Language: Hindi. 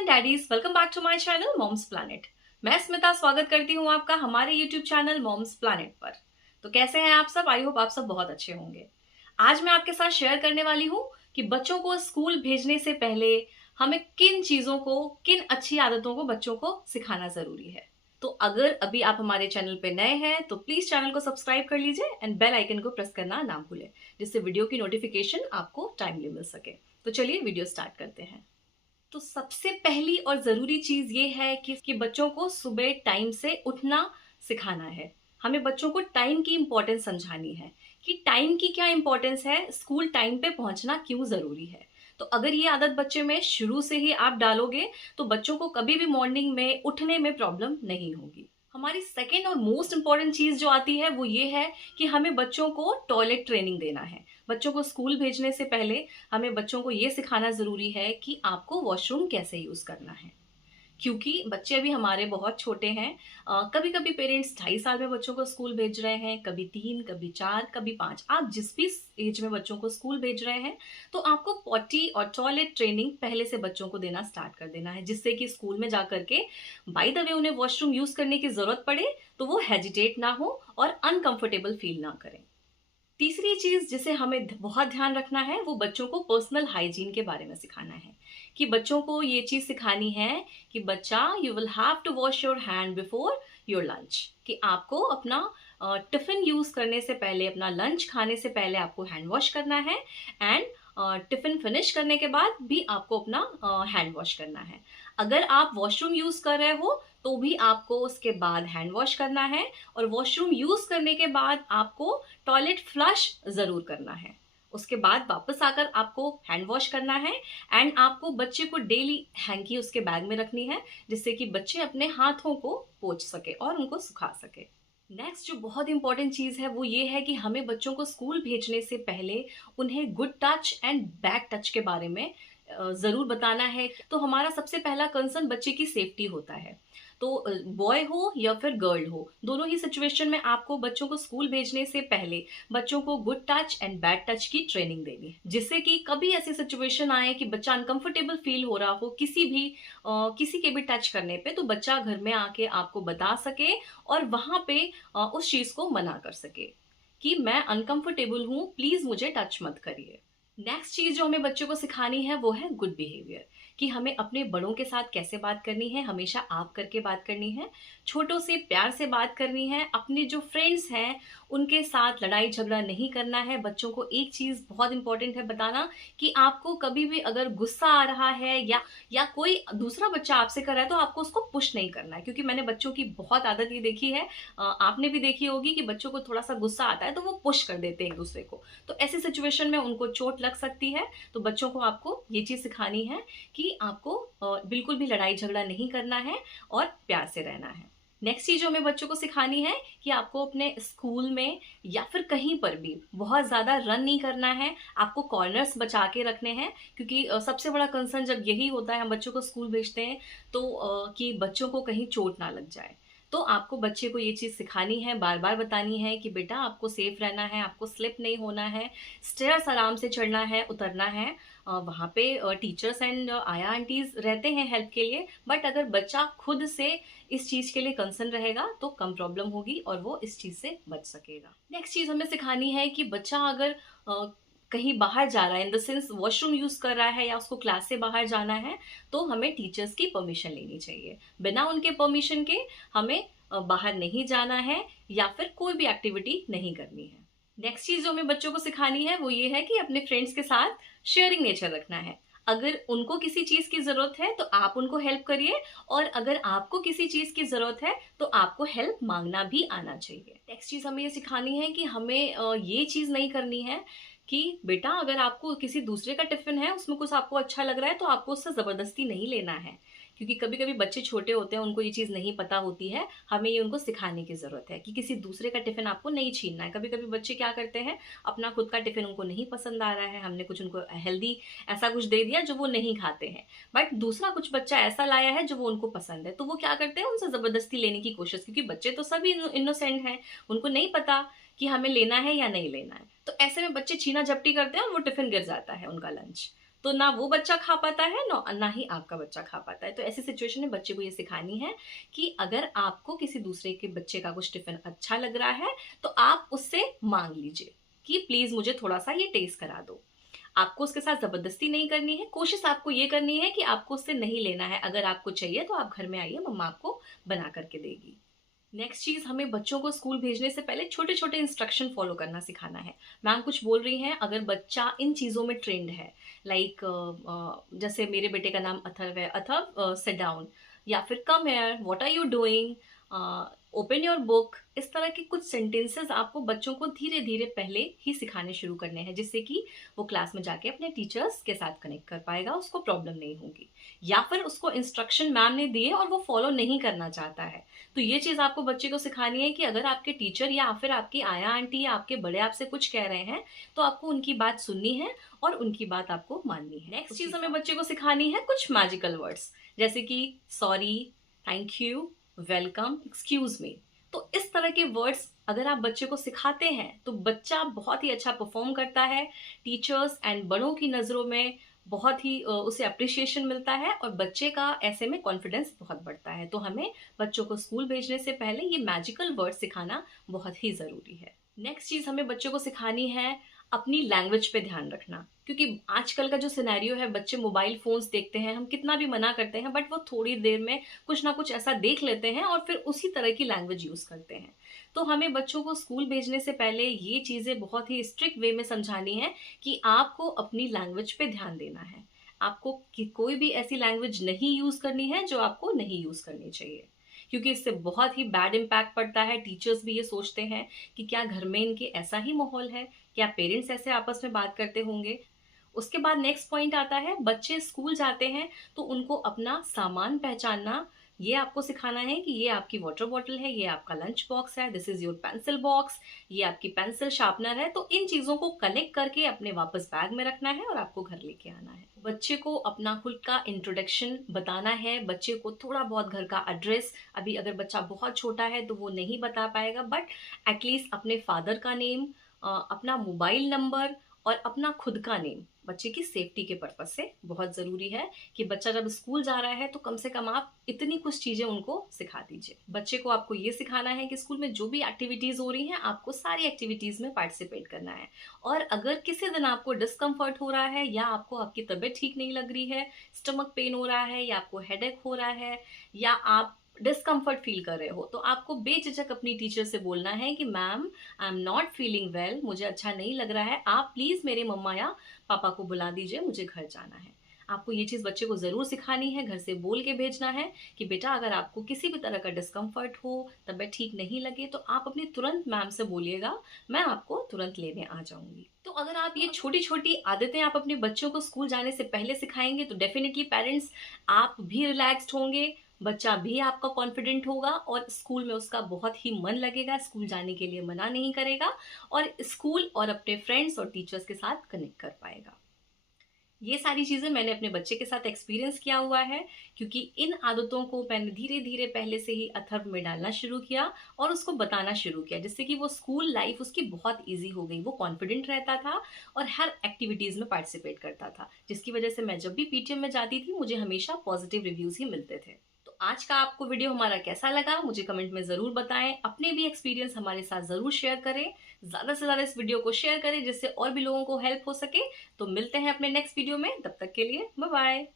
And daddies, welcome back to my channel moms planet. मैं स्मिता स्वागत करती हूँ आपका हमारे यूट्यूब चैनल मॉम्स प्लैनेट पर। तो कैसे हैं आप सब? आई होप आप सब बहुत अच्छे होंगे। आज मैं आपके साथ शेयर करने वाली हूँ कि बच्चों को स्कूल भेजने से पहले हमें किन चीजों को, किन अच्छी आदतों को बच्चों को सिखाना जरूरी है। तो अगर अभी आप हमारे चैनल पे नए हैं तो प्लीज चैनल को सब्सक्राइब कर लीजिए एंड बेल आइकन को प्रेस करना ना भूलें, जिससे वीडियो की नोटिफिकेशन आपको टाइमली मिल सके। तो चलिए वीडियो स्टार्ट करते हैं। तो सबसे पहली और जरूरी चीज ये है कि बच्चों को सुबह टाइम से उठना सिखाना है। हमें बच्चों को टाइम की इंपॉर्टेंस समझानी है कि टाइम की क्या इंपॉर्टेंस है, स्कूल टाइम पे पहुंचना क्यों जरूरी है। तो अगर ये आदत बच्चे में शुरू से ही आप डालोगे तो बच्चों को कभी भी मॉर्निंग में उठने में प्रॉब्लम नहीं होगी। हमारी सेकेंड और मोस्ट इंपॉर्टेंट चीज जो आती है वो ये है कि हमें बच्चों को टॉयलेट ट्रेनिंग देना है। बच्चों को स्कूल भेजने से पहले हमें बच्चों को ये सिखाना जरूरी है कि आपको वॉशरूम कैसे यूज करना है, क्योंकि बच्चे अभी हमारे बहुत छोटे हैं। कभी कभी पेरेंट्स 2.5 साल में बच्चों को स्कूल भेज रहे हैं, कभी 3, कभी 4, कभी 5। आप जिस भी एज में बच्चों को स्कूल भेज रहे हैं तो आपको पॉटी और टॉयलेट ट्रेनिंग पहले से बच्चों को देना स्टार्ट कर देना है, जिससे कि स्कूल में जाकर के बाय द वे उन्हें वॉशरूम यूज करने की जरूरत पड़े तो वो हेजिटेट ना हो और अनकंफर्टेबल फील ना करें। तीसरी चीज जिसे हमें बहुत ध्यान रखना है वो बच्चों को पर्सनल हाइजीन के बारे में सिखाना है। कि बच्चों को ये चीज सिखानी है कि बच्चा, you will have to wash your hand before your lunch. कि आपको अपना टिफिन यूज करने से पहले, अपना लंच खाने से पहले आपको हैंड वॉश करना है एंड टिफिन फिनिश करने के बाद भी आपको अपना हैंड वॉश करना है। अगर आप वॉशरूम यूज कर रहे हो तो भी आपको उसके बाद हैंड वॉश करना है, और वॉशरूम यूज करने के बाद आपको टॉयलेट फ्लश जरूर करना है। उसके बाद वापस आकर आपको हैंड वॉश करना है एंड आपको बच्चे को डेली हैंकी उसके बैग में रखनी है, जिससे कि बच्चे अपने हाथों को पोंछ सके और उनको सुखा सके। नेक्स्ट जो बहुत इंपॉर्टेंट चीज है वो ये है कि हमें बच्चों को स्कूल भेजने से पहले उन्हें good touch and bad touch के बारे में जरूर बताना है। तो हमारा सबसे पहला कंसर्न बच्चे की सेफ्टी होता है। तो बॉय हो या फिर गर्ल हो, दोनों ही सिचुएशन में आपको बच्चों को स्कूल भेजने से पहले बच्चों को good touch and bad touch की ट्रेनिंग देनी है, जिससे कि कभी ऐसी सिचुएशन आए कि बच्चा अनकंफर्टेबल फील हो रहा हो किसी के भी टच करने पे, तो बच्चा घर में आके आपको बता सके और वहां पे उस चीज को मना कर सके कि मैं अनकंफर्टेबल हूं, प्लीज मुझे टच मत करिए। नेक्स्ट चीज जो हमें बच्चों को सिखानी है वो है गुड बिहेवियर। कि हमें अपने बड़ों के साथ कैसे बात करनी है, हमेशा आप करके बात करनी है, छोटों से प्यार से बात करनी है, अपने जो फ्रेंड्स हैं उनके साथ लड़ाई झगड़ा नहीं करना है। बच्चों को एक चीज बहुत इंपॉर्टेंट है बताना कि आपको कभी भी अगर गुस्सा आ रहा है या कोई दूसरा बच्चा आपसे कर रहा है तो आपको उसको पुश नहीं करना है, क्योंकि मैंने बच्चों की बहुत आदत ये देखी है, आपने भी देखी होगी कि बच्चों को थोड़ा सा गुस्सा आता है तो वो पुश कर देते हैं एक दूसरे को। तो ऐसी सिचुएशन में उनको चोट लग सकती है। तो बच्चों को आपको ये चीज सिखानी है कि आपको बिल्कुल भी लड़ाई झगड़ा नहीं करना है और प्यार से रहना है। नेक्स्ट चीज जो हमें बच्चों को सिखानी है कि आपको अपने स्कूल में या फिर कहीं पर भी बहुत ज्यादा रन नहीं करना है, आपको कॉर्नर्स बचा के रखने हैं। क्योंकि सबसे बड़ा कंसर्न जब यही होता है, हम बच्चों को स्कूल भेजते हैं तो कि बच्चों को कहीं चोट ना लग जाए। तो आपको बच्चे को ये चीज सिखानी है, बार बार बतानी है कि बेटा आपको सेफ रहना है, आपको स्लिप नहीं होना है, स्टेयर्स आराम से चढ़ना है, उतरना है। वहाँ पे टीचर्स एंड आया आंटीज रहते हैं हेल्प के लिए, बट अगर बच्चा खुद से इस चीज के लिए कंसर्न रहेगा तो कम प्रॉब्लम होगी और वो इस चीज से बच सकेगा। नेक्स्ट चीज हमें सिखानी है कि बच्चा अगर कहीं बाहर जा रहा है, in the sense washroom use कर रहा है या उसको क्लास से बाहर जाना है, तो हमें टीचर्स की परमिशन लेनी चाहिए। बिना उनके परमिशन के हमें बाहर नहीं जाना है या फिर कोई भी एक्टिविटी नहीं करनी है। नेक्स्ट चीज जो हमें बच्चों को सिखानी है वो ये है कि अपने फ्रेंड्स के साथ शेयरिंग नेचर रखना है। अगर उनको किसी चीज की जरूरत है तो आप उनको हेल्प करिए, और अगर आपको किसी चीज की जरूरत है तो आपको हेल्प मांगना भी आना चाहिए। नेक्स्ट चीज हमें ये सिखानी है कि हमें ये चीज नहीं करनी है कि बेटा अगर आपको किसी दूसरे का टिफिन है, उसमें कुछ आपको अच्छा लग रहा है तो आपको उससे जबरदस्ती नहीं लेना है। क्योंकि कभी कभी बच्चे छोटे होते हैं, उनको ये चीज नहीं पता होती है, हमें ये उनको सिखाने की जरूरत है कि किसी दूसरे का टिफिन आपको नहीं छीनना है। कभी कभी बच्चे क्या करते हैं, अपना खुद का टिफिन उनको नहीं पसंद आ रहा है, हमने कुछ उनको हेल्दी ऐसा कुछ दे दिया जो वो नहीं खाते हैं, बट दूसरा कुछ बच्चा ऐसा लाया है जो वो उनको पसंद है, तो वो क्या करते हैं, उनसे जबरदस्ती लेने की कोशिश। क्योंकि बच्चे तो सभी इनोसेंट हैं, उनको नहीं पता कि हमें लेना है या नहीं लेना है। तो ऐसे में बच्चे छीना झपटी करते हैं और वो टिफिन गिर जाता है उनका लंच। तो ना वो बच्चा खा पाता है, ना ही आपका बच्चा खा पाता है। तो ऐसी सिचुएशन में बच्चे को ये सिखानी है कि अगर आपको किसी दूसरे के बच्चे का कुछ टिफिन अच्छा लग रहा है तो आप उससे मांग लीजिए कि प्लीज मुझे थोड़ा सा ये टेस्ट करा दो। आपको उसके साथ जबरदस्ती नहीं करनी है, कोशिश आपको ये करनी है कि आपको उससे नहीं लेना है। अगर आपको चाहिए तो आप घर में आइए, मम्मा आपको बना करके देगी। नेक्स्ट चीज, हमें बच्चों को स्कूल भेजने से पहले छोटे छोटे इंस्ट्रक्शन फॉलो करना सिखाना है। मैम कुछ बोल रही हैं, अगर बच्चा इन चीजों में ट्रेंड है, लाइक जैसे मेरे बेटे का नाम अथर्व है, अथर्व सिट डाउन, या फिर come here, what are you doing, open your book, इस तरह के कुछ सेंटेंसेस आपको बच्चों को धीरे धीरे पहले ही सिखाने शुरू करने हैं, जिससे कि वो क्लास में जाके अपने टीचर्स के साथ कनेक्ट कर पाएगा, उसको प्रॉब्लम नहीं होगी। या फिर उसको इंस्ट्रक्शन मैम ने दिए और वो फॉलो नहीं करना चाहता है, तो ये चीज आपको बच्चे को सिखानी है कि अगर आपके टीचर या फिर आपकी आया आंटी या आपके बड़े आपसे कुछ कह रहे हैं तो आपको उनकी बात सुननी है और उनकी बात आपको माननी है। नेक्स्ट चीज हमें बच्चे को सिखानी है कुछ मैजिकल वर्ड्स, जैसे कि sorry, thank you, welcome, excuse me. तो इस तरह के वर्ड्स अगर आप बच्चे को सिखाते हैं तो बच्चा बहुत ही अच्छा परफॉर्म करता है, टीचर्स एंड बड़ों की नज़रों में बहुत ही उसे अप्रिशिएशन मिलता है और बच्चे का ऐसे में कॉन्फिडेंस बहुत बढ़ता है। तो हमें बच्चों को स्कूल भेजने से पहले ये मैजिकल वर्ड सिखाना बहुत ही ज़रूरी है। नेक्स्ट चीज़ हमें बच्चों को सिखानी है अपनी लैंग्वेज पे ध्यान रखना, क्योंकि आजकल का जो सिनेरियो है, बच्चे मोबाइल फोन्स देखते हैं, हम कितना भी मना करते हैं बट वो थोड़ी देर में कुछ ना कुछ ऐसा देख लेते हैं और फिर उसी तरह की लैंग्वेज यूज करते हैं। तो हमें बच्चों को स्कूल भेजने से पहले ये चीजें बहुत ही स्ट्रिक्ट वे में समझानी है कि आपको अपनी लैंग्वेज पे ध्यान देना है। आपको कोई भी ऐसी लैंग्वेज नहीं यूज करनी है जो आपको नहीं यूज करनी चाहिए, क्योंकि इससे बहुत ही बैड इम्पैक्ट पड़ता है। टीचर्स भी ये सोचते हैं कि क्या घर में इनके ऐसा ही माहौल है, क्या पेरेंट्स ऐसे आपस में बात करते होंगे। उसके बाद नेक्स्ट पॉइंट आता है, बच्चे स्कूल जाते हैं तो उनको अपना सामान पहचानना, ये आपको सिखाना है कि ये आपकी वाटर बॉटल है, ये आपका लंच बॉक्स है, this is your pencil box, ये आपकी पेंसिल शार्पनर है। तो इन चीजों को कलेक्ट करके अपने वापस बैग में रखना है और आपको घर लेके आना है। बच्चे को अपना खुद का इंट्रोडक्शन बताना है, बच्चे को थोड़ा बहुत घर का एड्रेस, अभी अगर बच्चा बहुत छोटा है तो वो नहीं बता पाएगा, बट एटलीस्ट अपने फादर का नेम, अपना मोबाइल नंबर और अपना खुद का नेम बच्चे की सेफ्टी के पर्पज से बहुत ज़रूरी है कि बच्चा जब स्कूल जा रहा है तो कम से कम आप इतनी कुछ चीज़ें उनको सिखा दीजिए। बच्चे को आपको ये सिखाना है कि स्कूल में जो भी एक्टिविटीज़ हो रही हैं आपको सारी एक्टिविटीज़ में पार्टिसिपेट करना है। और अगर किसी दिन आपको डिस्कम्फर्ट हो रहा है या आपको आपकी तबीयत ठीक नहीं लग रही है, स्टमक पेन हो रहा है या आपको हेडेक हो रहा है या आप डिस्कम्फर्ट फील कर रहे हो, तो आपको बेझिझक अपनी टीचर से बोलना है कि ma'am I am not feeling well, मुझे अच्छा नहीं लग रहा है, आप प्लीज़ मेरे मम्मा या पापा को बुला दीजिए, मुझे घर जाना है। आपको ये चीज़ बच्चे को ज़रूर सिखानी है, घर से बोल के भेजना है कि बेटा अगर आपको किसी भी तरह का डिस्कम्फर्ट हो, तबीयत ठीक नहीं लगे तो आप अपनी तुरंत मैम से बोलिएगा, मैं आपको तुरंत लेने आ जाऊंगी। तो अगर आप ये छोटी छोटी आदतें आप अपने बच्चों को स्कूल जाने से पहले सिखाएंगे तो डेफिनेटली पेरेंट्स आप भी रिलैक्स्ड होंगे, बच्चा भी आपका कॉन्फिडेंट होगा और स्कूल में उसका बहुत ही मन लगेगा, स्कूल जाने के लिए मना नहीं करेगा और स्कूल और अपने फ्रेंड्स और टीचर्स के साथ कनेक्ट कर पाएगा। ये सारी चीज़ें मैंने अपने बच्चे के साथ एक्सपीरियंस किया हुआ है, क्योंकि इन आदतों को मैंने धीरे धीरे पहले से ही अथर्व में डालना शुरू किया और उसको बताना शुरू किया, जिससे कि वो स्कूल लाइफ उसकी बहुत इजी हो गई। वो कॉन्फिडेंट रहता था और हर एक्टिविटीज़ में पार्टिसिपेट करता था, जिसकी वजह से मैं जब भी पीटीएम में जाती थी मुझे हमेशा पॉजिटिव रिव्यूज़ ही मिलते थे। तो आज का आपको वीडियो हमारा कैसा लगा मुझे कमेंट में ज़रूर बताएं, अपने भी एक्सपीरियंस हमारे साथ ज़रूर शेयर करें, ज़्यादा से ज़्यादा इस वीडियो को शेयर करें जिससे और भी लोगों को हेल्प हो सके। तो मिलते हैं अपने नेक्स्ट वीडियो में, तब तक के लिए बाय बाय।